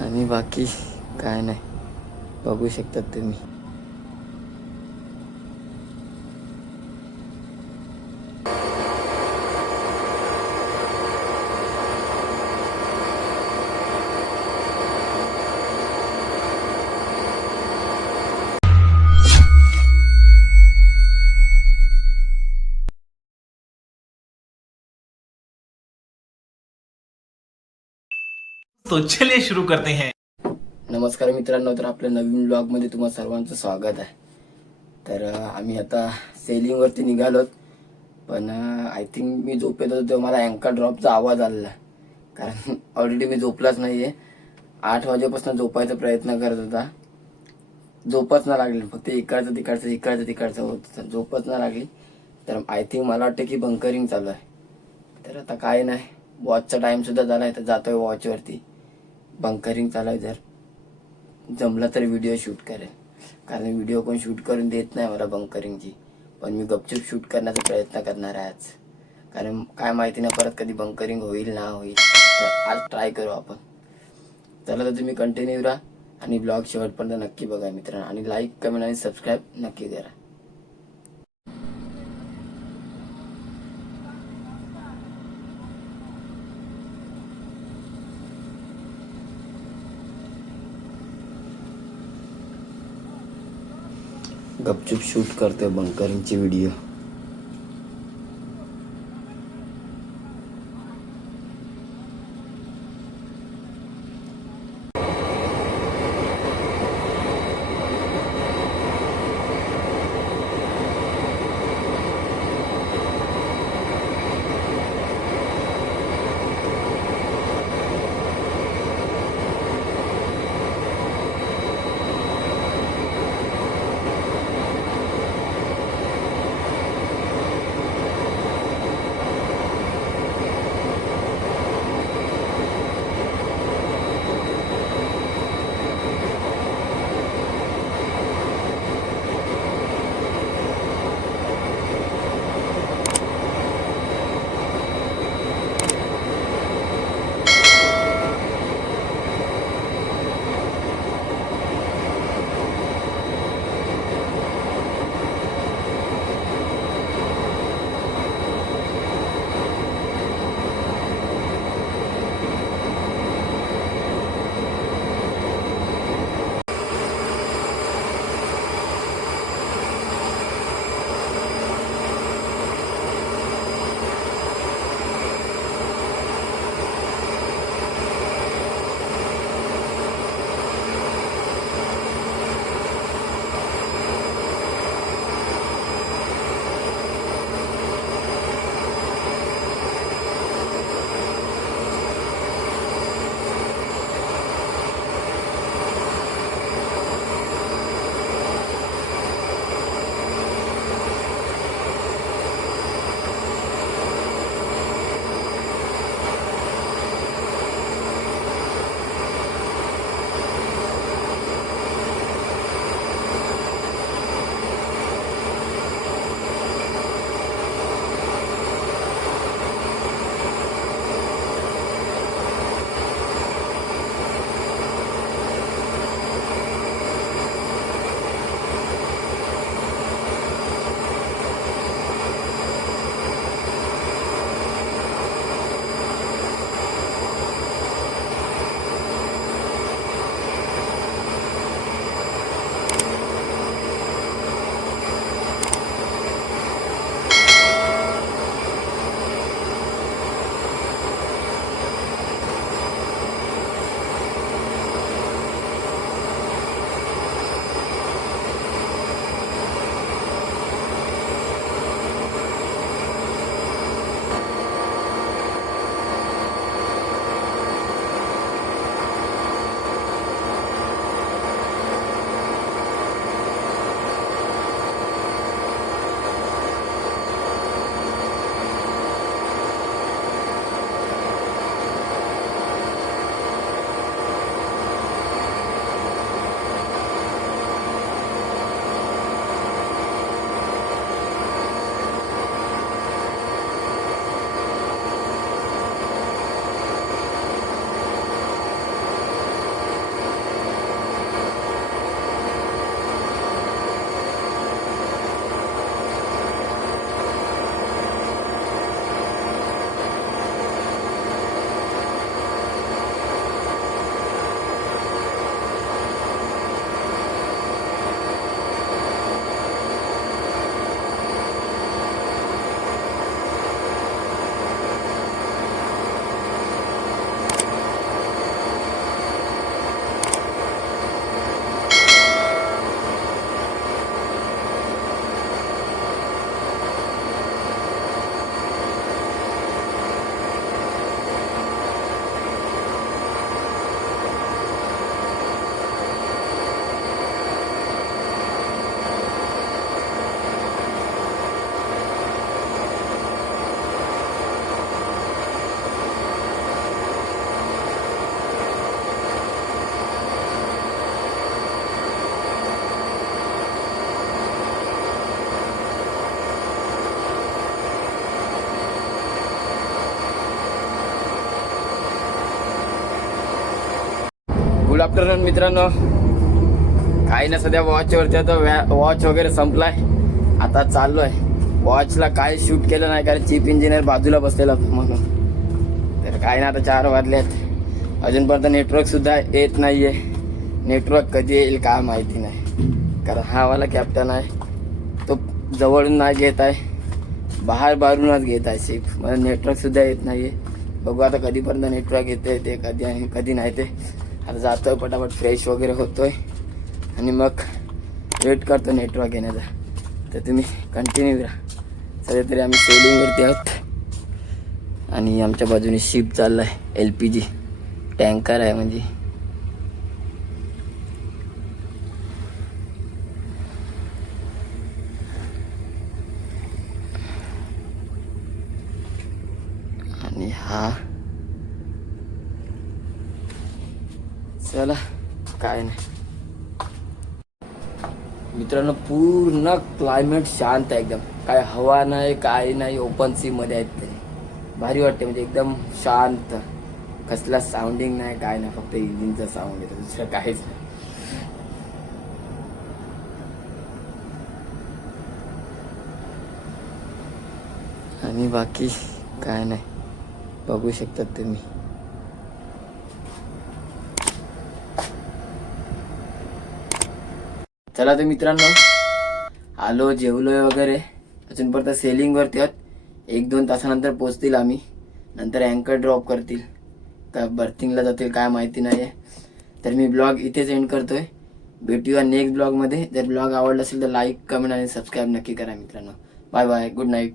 आणि बाकी काय नाही. बघू शकतात तुम्ही. तो चलिए शुरू करते हैं। नमस्कार मित्रांनो तर आपल्या नवीन ब्लॉगमध्ये तुम्हा सर्वांचं स्वागत आहे. तर अं, आम्ही आता सेलिंगवरती निघालोत पण आय थिंक मी झोपेत होतो तेव्हा मला अँकर ड्रॉपचा आवाज आलेला कारण ऑलरेडी मी झोपलाच नाही आहे आठ वाजेपासून झोपायचा प्रयत्न करत होता. झोपच ना लागली. फक्त इकडचं तिकडचं इकडचं तिकडचं होत होतं. झोपच ना लागली. तर आय थिंक मला वाटतं की बंकरिंग चालू आहे. तर आता काय नाही. वॉचचा टाइम सुद्धा झाला आहे. तर जातोय वॉचवरती बंकरिंग चालू आहे जर. जमलं तर व्हिडिओ शूट करेन. कारण व्हिडिओ कोण शूट करून देत नाही मला बंकरिंगची. पण मी गपचूप शूट करण्याचा प्रयत्न करणार आहे आज. कारण काय माहिती नाही परत कधी बंकरिंग होईल ना होईल. तर आज ट्राय करू आपण. चला तर तुम्ही कंटिन्यू राहा. आणि ब्लॉग शेवटपर्यंत नक्की बघा मित्रांनो. आणि लाईक कमेंट आणि सबस्क्राईब नक्की करा. गपचूप शूट करतोय बंकरिंगची व्हिडिओ आफ्टरनून मित्रांनो. काही ना सध्या वॉचवरती आता वॉच वगैरे संपलाय. आता चाललो आहे वॉचला काय शूट केलं नाही कारण चीफ इंजिनियर बाजूला बसलेला होता म्हणून. तर काय ना आता चार वाजले आहेत. अजूनपर्यंत नेटवर्कसुद्धा येत नाही आहे नेटवर्क कधी येईल काय माहिती नाही. कारण हा वाला कॅप्टन आहे. तो जवळून नाही घेत आहे. बाहेर बाहेरूनच घेत आहे सीफ मला नेटवर्कसुद्धा येत नाही आहे बघू आता कधीपर्यंत नेटवर्क येते ते कधी आणि कधी नाही ते. आता जातोय पटापट फ्रेश वगैरे होतोय. आणि मग वेट करतो नेटवर्क येण्याचा तर तुम्ही कंटिन्यू राहा सध्या तरी आम्ही सेलिंगवरती आहोत. आणि आमच्या बाजूने शिप आहे एल पी जी टँकर आहे म्हणजे. आणि हा चला काय नाही. मित्रांनो पूर्ण क्लायमेट शांत आहे एकदम. काय हवा नाही काय नाही ओपन सी मध्ये आहेत तरी भारी वाटते म्हणजे एकदम शांत. कसला साऊंडिंग नाही काय नाही फक्त इंजिनचा साऊंड येतो दुसरं काहीच नाही. आणि बाकी काय नाही. बघू शकतात तुम्ही. चला तर मित्रांनो आलो जेवलोय वगैरे. अजूनपर्यंत सेलिंगवरती आहोत. एक दोन तासानंतर पोचतील आम्ही. नंतर अँकर ड्रॉप करतील. का बर्थिंगला जातील काय माहिती नाही आहे तर मी ब्लॉग इथेच एंड करतोय. भेटूया नेक्स्ट ब्लॉगमध्ये जर ब्लॉग आवडला असेल तर लाईक कमेंट आणि सबस्क्राईब नक्की करा मित्रांनो. Bye bye good night